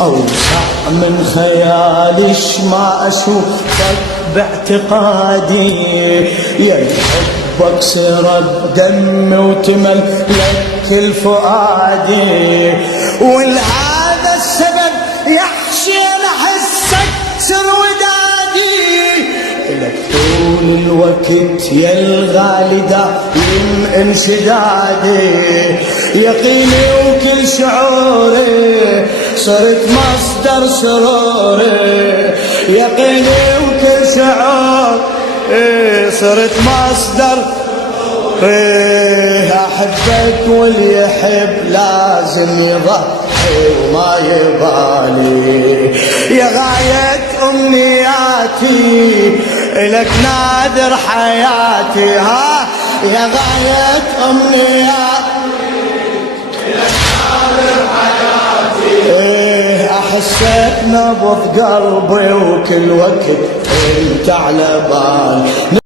أوسع من خيالي ما أشوفك باعتقادي، يا حبك سر الدم وتملك الفؤادي، ولهذا السبب يحشي أحسك سر ودادي، لك طول الوقت يا الغالي دايم انشدادي، يقيني وكل شعوري صرت مصدر سروري، يقيني وكل شعور صرت مصدر أحبك واللي يحب لازم يضحي وما يبالي، يا غاية أمنياتي إلك نادر حياتي، ها يا غاية أمنياتي إلك نادر حياتي، أحسك نبض قلبي وكل وقت انت على بالي.